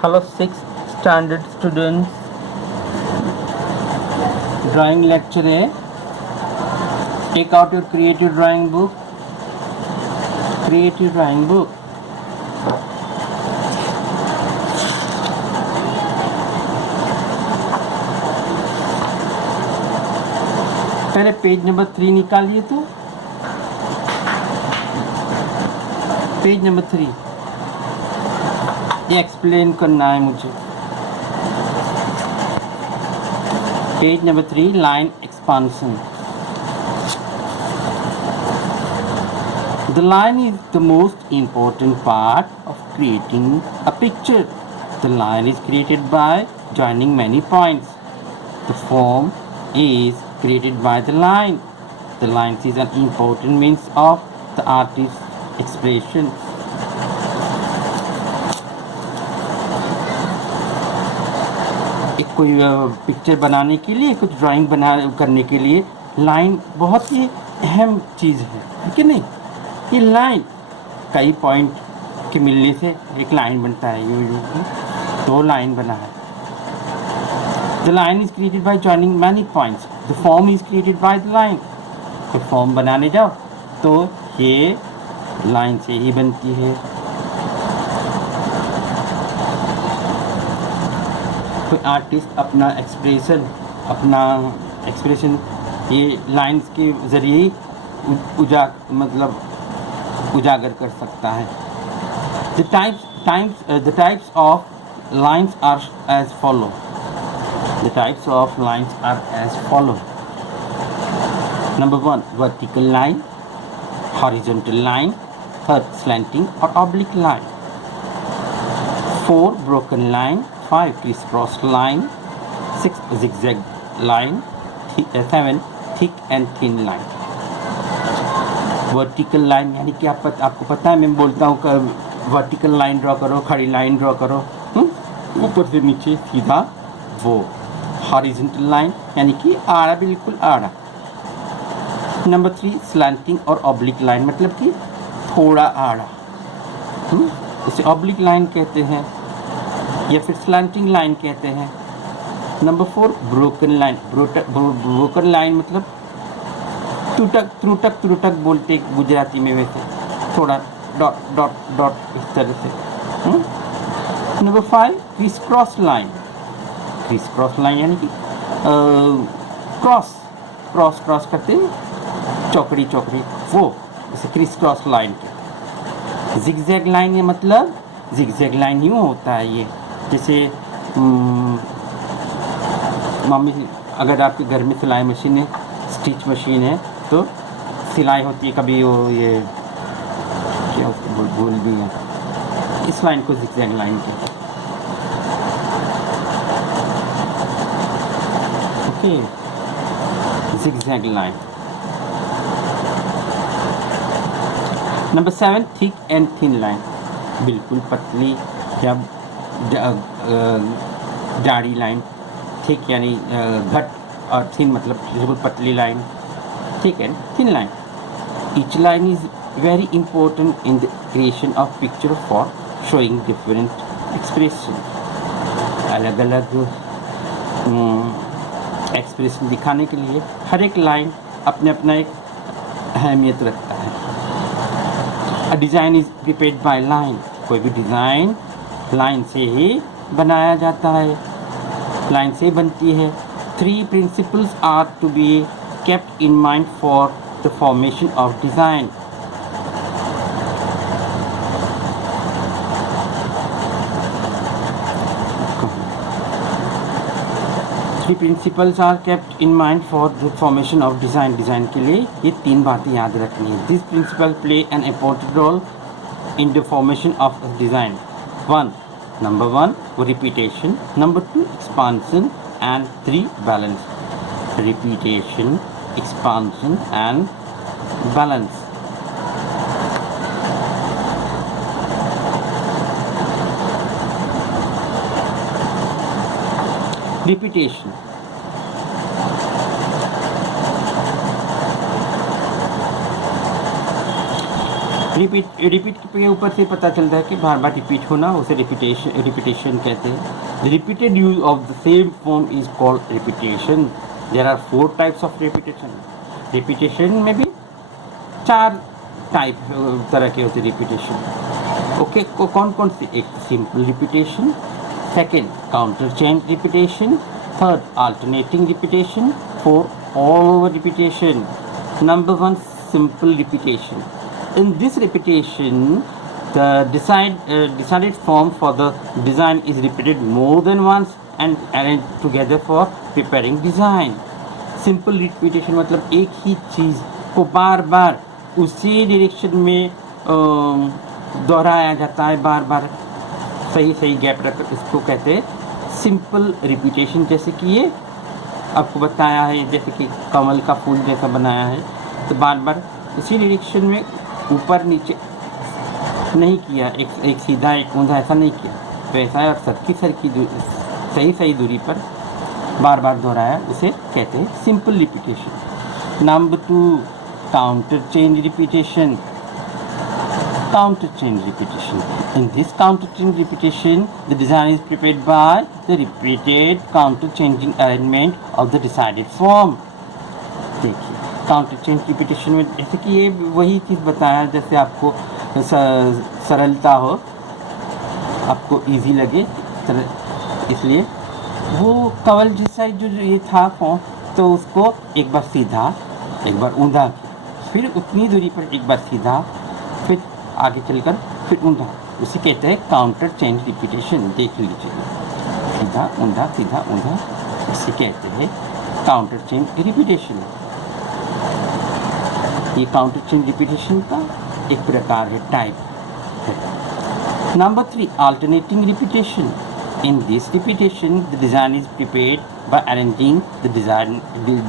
Hello, sixth standard students. Drawing lecture है. Take out your creative drawing book. Creative drawing book. पहले page number 3 निकालिए तो. Page number 3 ये explain करना है मुझे. Page number 3 line expansion. The line is the most important part of creating a picture. The line is created by joining many points. The form is created by the line. The line is an important means of the artist's expression. एक कोई picture बनाने के लिए, कुछ drawing करने के लिए line बहुत ही अहम चीज़ है, ठीक है नहीं. ये लाइन कई पॉइंट के मिलने से एक लाइन बनता है. ये दो लाइन बना है. The line is created by joining many points. The form is created by the line. तो फॉर्म बनाने जाओ तो ये लाइन से ही बनती है. कोई आर्टिस्ट अपना एक्सप्रेशन ये लाइंस के ज़रिए ही उजागर कर सकता है. The types of lines are as follow. The types of lines are as follow. Number 1, vertical line, horizontal line, third slanting or oblique line. 4, broken line. 5, crisscross line. 6, zigzag line. 7, thick and thin line. Vertical line यानी कि आपको पता है, मैं बोलता हूँ vertical line draw करो, खड़ी लाइन ड्रॉ करो, ऊपर से नीचे सीधा. वो हॉरिजॉन्टल लाइन यानी कि आड़ा, बिल्कुल आड़ा. नंबर 3, स्लैंटिंग और ऑब्लिक लाइन, मतलब कि थोड़ा आड़ा, इसे ऑब्लिक लाइन कहते हैं या फिर स्लैंटिंग लाइन कहते हैं. Number 4, broken line. Broken line मतलब त्रुटक बोलते गुजराती में, वैसे थोड़ा डॉट डॉट डॉट इस तरह से. Number 5, criss cross line. Criss cross line यानी कि क्रॉस करते हैं, चौकड़ी, वो जैसे क्रिस क्रॉस लाइन के. जिगजैग लाइन है, मतलब जिगजैग लाइन यूँ होता है ये, जैसे मम्मी, अगर आपके घर में सिलाई मशीन है, स्टिच मशीन है, तो सिलाई होती है, कभी वो ये क्या उसको भूल भी है, इस लाइन को जिगजैग लाइन कहते हैं. Okay, zigzag line. Number 7, thick and thin line. बिल्कुल पतली या जाड़ी लाइन. थिक यानी घट, और थिन मतलब बिल्कुल पतली लाइन. ठीक है, thin line. Each line is very important in the creation of picture for showing different expression. अलग अलग एक्सप्रेशन दिखाने के लिए हर एक लाइन अपना एक अहमियत रखता है. A design is prepared by line. कोई भी डिज़ाइन लाइन से ही बनाया जाता है, लाइन से बनती है. 3 principles are to be kept in mind for the formation of design. Three principles are kept in mind for the formation of design. Design के लिए ये 3 बातें याद रखनी है. These principles play an important role in the formation of a design. Number 1, repetition. Number 2, expansion. And 3, balance. Repetition, expansion and balance. Repetition. Repeat के ऊपर से पता चलता है कि बार बार रिपीट होना, उसे रिपीटेशन कहते हैं। The repeated use of the same form is called repetition. There are 4 types of repetition. Repetition में भी 4 टाइप तरह के होते रिपीटेशन। ओके, कौन कौन से? एक simple repetition, second counter chain repetition, third alternating repetition, fourth all over repetition. Number 1, simple repetition. In this repetition, the decided form for the design is repeated more than once and arranged together for preparing design. Simple repetition मतलब एक ही चीज़ को बार बार उसी direction में दोहराया जाता है, बार बार सही gap रखकर, इसको कहते हैं सिंपल रिपीटेशन। जैसे कि ये आपको बताया है, जैसे कि कमल का फूल जैसा बनाया है, तो बार बार उसी डायरेक्शन में ऊपर नीचे नहीं किया, एक सीधा एक ऊंधा ऐसा नहीं किया, वैसा है, और सही दूरी पर बार बार दोहराया, उसे कहते हैं simple repetition. Number 2, counter chain repetition. Counter chain repetition. In this counter chain repetition, the design is prepared by the repeated counter changing arrangement of the decided form. देखिए, काउंटर चेन रिपीटेशन में जैसे कि ये वही चीज़ बताया, जैसे आपको सरलता हो, आपको इजी लगे, इसलिए वो कवल जैसा जो ये था फॉर्म, तो उसको एक बार सीधा, एक बार ऊंधा, फिर उतनी दूरी पर एक बार सीधा, फिर आगे चलकर फिर ऊंधा, उसे कहते हैं काउंटर चेन रिपीटेशन। देख लीजिए, सीधा ऊंधा, सीधा ऊंधा, इसे कहते हैं काउंटर चेन रिपीटेशन। ये काउंटर चेन रिपीटेशन का एक प्रकार है, टाइप है। Number 3, alternating repetition. In this repetition the design is prepared by arranging the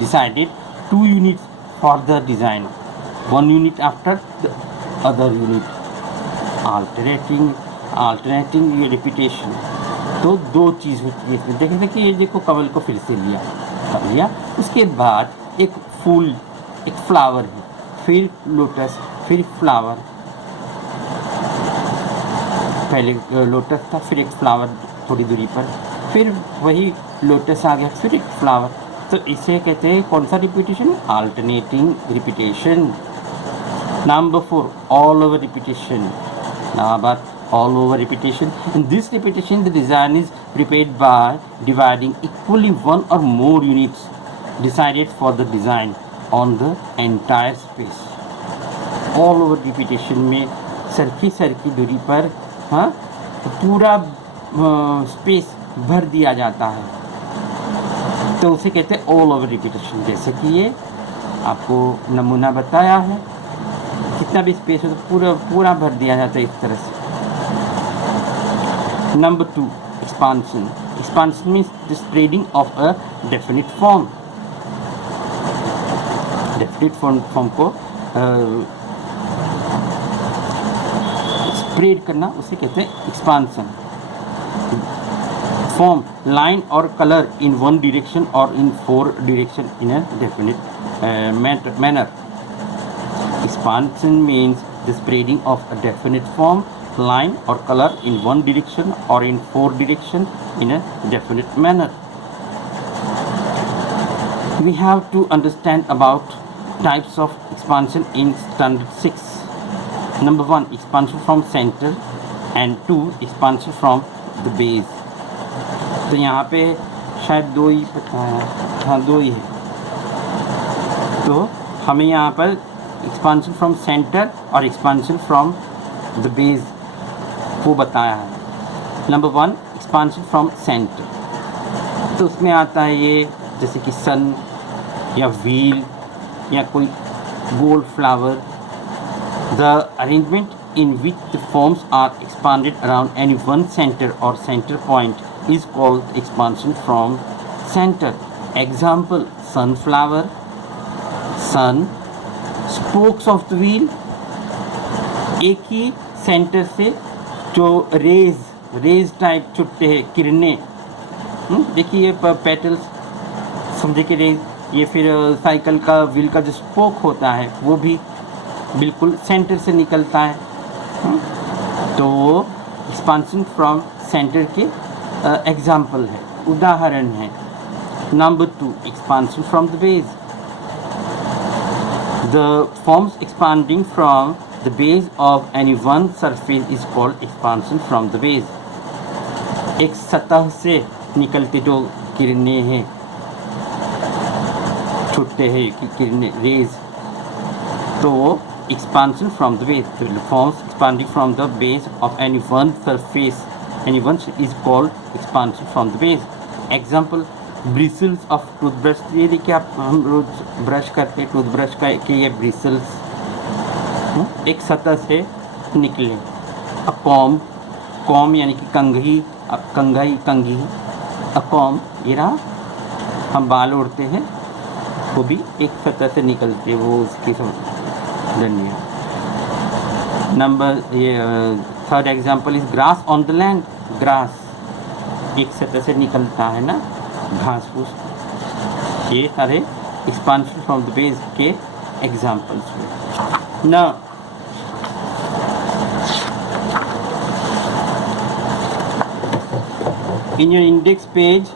decided 2 units for the design, 1 unit after the other unit. Alternating ये repetition, तो 2 चीज़ होती है इसमें। देखें कि ये देखो, कमल को फिर से लिया, उसके बाद एक फूल, एक फ्लावर है, फिर लोटस, फिर फ्लावर, पहले लोटस था, फिर एक फ्लावर थोड़ी दूरी पर, फिर वही लोटस आ गया, फिर एक फ्लावर, तो इसे कहते हैं कौन सा repetition? Alternating repetition. Number 4, all over repetition. Now about all over repetition. In this repetition, the design is prepared by dividing equally 1 or more units decided for the design on the entire space. All over repetition में सरकी दूरी पर पूरा space भर दिया जाता है, तो उसे कहते हैं all over repetition। जैसे कि ये आपको नमूना बताया है, कितना भी स्पेस हो तो पूरा भर दिया जाता है इस तरह से। Number 2, expansion. Expansion means the spreading of a definite form. Definite form को स्प्रेड करना, उसे कहते हैं एक्सपांशन। फॉर्म लाइन और कलर इन 1 डायरेक्शन और इन 4 direction in a definite manner. Expansion means the spreading of a definite form, line or color in 1 direction or in 4 direction in a definite manner. We have to understand about types of expansion in standard 6. Number 1, expansion from center, and 2, expansion from the base. तो यहाँ पे शायद 2 ही बताया, हाँ 2 ही है, तो हमें यहाँ पर एक्सपांशन फ्रॉम सेंटर और एक्सपांशन फ्रॉम द बेस वो बताया है। नंबर 1, एक्सपांशन फ्रॉम सेंटर, तो उसमें आता है ये, जैसे कि सन या व्हील या कोई gold flower. The arrangement in which the forms are expanded around any one centre और centre point is called expansion from centre. Example, sunflower, sun, spokes of the wheel, एक ही सेंटर से जो रेज टाइप छुट्टे हैं, किरणें, देखिए petals, समझे कि रेज, ये फिर साइकिल का व्हील का जो स्पोक होता है वो भी बिल्कुल सेंटर से निकलता है। तो एक्सपांशन फ्रॉम सेंटर के एग्जाम्पल है, उदाहरण है। Number 2, expansion from the base. The forms expanding from the base of any one surface is called expansion from the base. एक सतह से निकलते जो किरणें हैं, छूटते हैं किरणें, रेज, तो वो expansion from the base. The forms expanding from the base of any one surface, any one is called expansion from the base. Example, bristles of toothbrush. ये देखिए आप, हम रोज ब्रश करते हैं टूथब्रश का कि ये ब्रिसल्स एक सतह से निकले। अ कॉम यानी कि कंघी, कंघी। अ कॉम, ये रहा, हम बाल उड़ते हैं, वो भी एक सतह से निकलते हैं, वो उसकी डंडियाँ। नंबर ये third example is grass on the land. Grass एक सतह से निकलता है ना, घास फूस। ये सारे एक्सपांशन फ्रॉम द बेस के एग्जाम्पल्स हुए ना। इन योर इंडेक्स पेज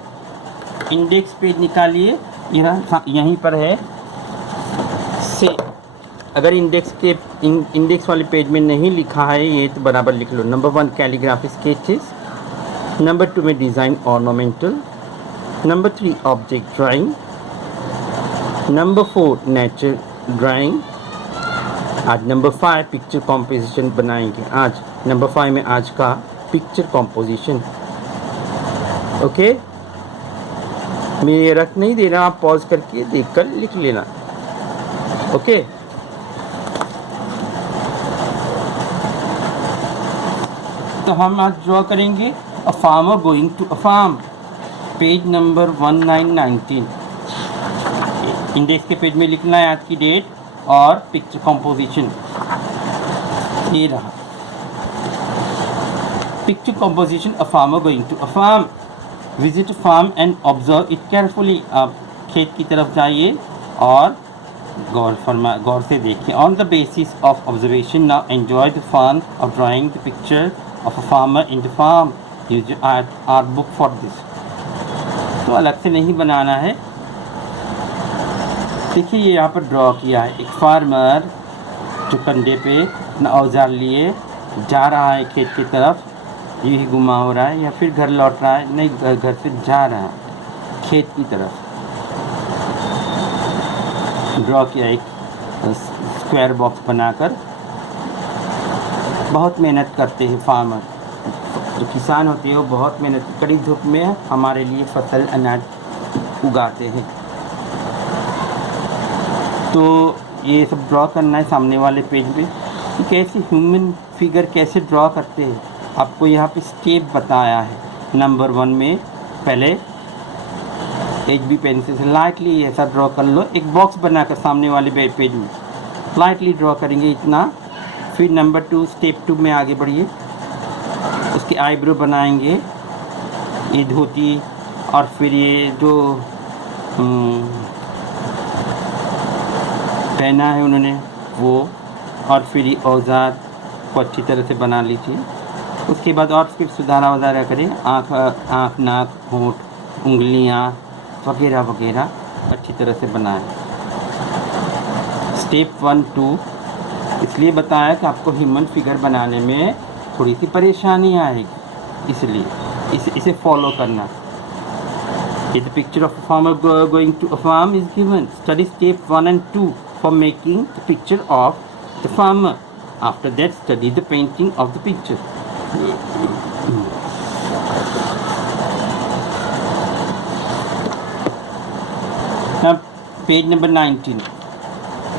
निकालिए, यहीं पर है से। अगर इंडेक्स वाले पेज में नहीं लिखा है ये तो बराबर लिख लो। नंबर 1 कैलीग्राफी स्केचेस, नंबर 2 में design ornamental, number 3 object drawing, number 4 nature drawing. आज नंबर 5 पिक्चर कॉम्पोजिशन बनाएंगे। आज नंबर 5 में आज का पिक्चर कॉम्पोजिशन। ओके, मैं ये रख नहीं दे रहा, आप पॉज करके देखकर लिख लेना। ओके, तो हम आज ड्रॉ करेंगे a farmer going to a farm, page number 1919। Index के पेज में लिखना है आज की डेट और पिक्चर कॉम्पोजिशन। ये रहा picture composition, a farmer going to a farm. Visit farm and observe it carefully. आप खेत की तरफ जाइए और गौर से देखिए। On the basis of observation now enjoy the fun of drawing the picture of a farmer in the farm. Use art book for this. तो अलग से नहीं बनाना है। देखिए ये यहाँ पर ड्रॉ किया है, एक फार्मर जो कंधे पे अपना औजार लिए जा रहा है खेत की तरफ, यही घुमा हो रहा है या फिर घर लौट रहा है, नहीं घर से जा रहा है खेत की तरफ। ड्रॉ किया एक स्क्वायर बॉक्स बनाकर। बहुत मेहनत करते हैं फार्मर, जो किसान होते हैं वो बहुत मेहनत, कड़ी धूप में हमारे लिए फसल अनाज उगाते हैं। तो ये सब ड्रॉ करना है सामने वाले पेज पे कि कैसे ह्यूमन फिगर कैसे ड्रॉ करते हैं। आपको यहाँ पे स्टेप बताया है। नंबर 1 में पहले HB पेंसिल से लाइटली ऐसा ड्रॉ कर लो, एक बॉक्स बनाकर सामने वाले पेज में लाइटली ड्रॉ करेंगे इतना। फिर नंबर 2 स्टेप 2 में आगे बढ़िए, उसके आईब्रो बनाएंगे, ये धोती और फिर ये जो पहना है उन्होंने वो, और फिर ये औजार को अच्छी तरह से बना लीजिए। उसके बाद और फिर सुधारा वधारा करें, आँख नाक होंठ उंगलियाँ वगैरह वगैरह अच्छी तरह से बनाएं। स्टेप 1 2 इसलिए बताया कि आपको ह्यूमन फिगर बनाने में थोड़ी सी परेशानी आएगी, इसलिए इसे फॉलो करना। If the picture of a farmer going to a farm is given, study step 1 and 2 for making the picture of the farmer. After that, study the painting of the picture. Now, page number 19.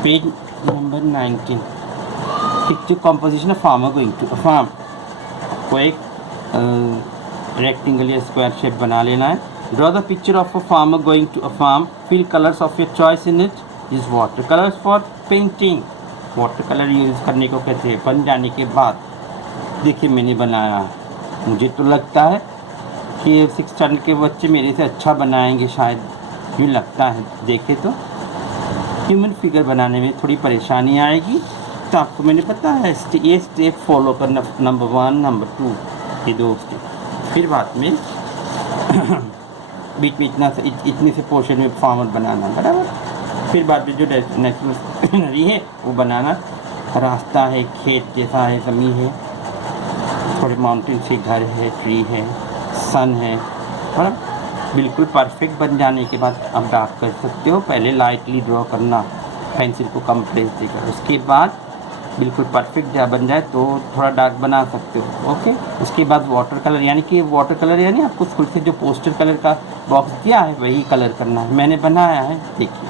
Page number 19. Picture composition of farmer going to a farm. को एक rectangle या square shape बना लेना है। Draw the picture of a farmer going to a farm. Fill colors of your choice in it. Use watercolors for painting. Watercolor use करने को कहते हैं। बन जाने के बाद देखिए मैंने बनाया है। मुझे तो लगता है कि 6th स्टैंडर्ड के बच्चे मेरे से अच्छा बनाएंगे शायद, यूँ लगता है। देखे तो ह्यूमन फिगर बनाने में थोड़ी परेशानी आएगी, तो आपको मैंने पता है ये स्टेप फॉलो करना, नंबर 1 नंबर 2 ये 2 स्टेप। फिर बाद में बीच में इतने से पोर्शन में फार्मर बनाना, बराबर। फिर बाद में जो नेचुरल सीनरी है वो बनाना, रास्ता है, खेत जैसा है, ज़मीन है, थोड़े माउंटेन से घर है, ट्री है, सन है, बराबर। बिल्कुल परफेक्ट बन जाने के बाद आप डार्क कर सकते हो। पहले लाइटली ड्रॉ करना, पेंसिल को कम प्रेस देकर, उसके बाद बिल्कुल परफेक्ट जब बन जाए तो थोड़ा डार्क बना सकते हो। ओके, उसके बाद वाटर कलर, यानी कि वाटर कलर यानी आपको स्कूल से जो पोस्टर कलर का बॉक्स दिया है वही कलर करना है। मैंने बनाया है, देखिए।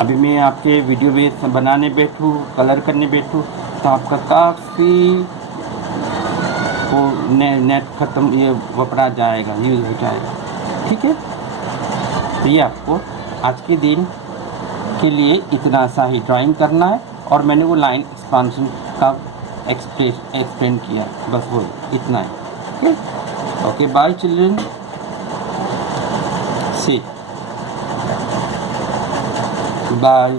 अभी मैं आपके वीडियो बेस बनाने बैठूँ, कलर करने बैठूँ तो आपका काफ़ी वो नेट ख़त्म, ये वपड़ा जाएगा, यूज़ हो जाएगा, ठीक है। तो ये आपको आज के दिन के लिए इतना सा ही ड्राइंग करना है, और मैंने वो लाइन एक्सपांशन का एक्सप्लेन किया, बस वो इतना ही। Okay okay, bye children, see bye.